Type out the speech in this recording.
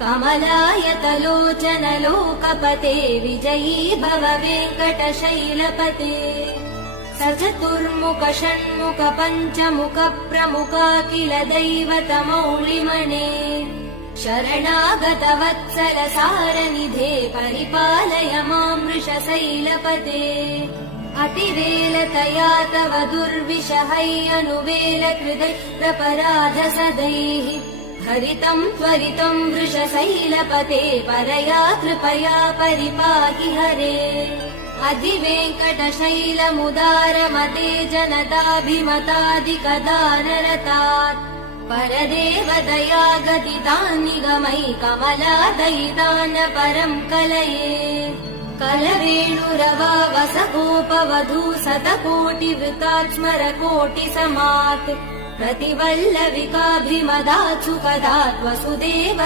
कमलायतलोचन लोकपते विजयी भव वेङ्कटशैलपते स चतुर्मुख षण्मुख पञ्चमुख प्रमुखाखिल दैवतमौलिमणे शरणागत वत्सल सारनिधे परिपालय मां वृषशैलपते अतिवेलतया तव दुर्विषहैरनुवेल कृतैरपराध सदैः हरितं त्वरितं वृषशैलपते परया कृपया परिपाहि हरे अधिवेङ्कटशैलमुदारमते जनताभिमतादिकदानरतात् परदेवदया गदितान्निगमै कमलादयितान परं कलये कलवेणुरवा वसगोपवधू शतकोटिवृतात् स्मरकोटिसमात् प्रतिवल्लविकाभिमदात् सुखदात् वसुदेव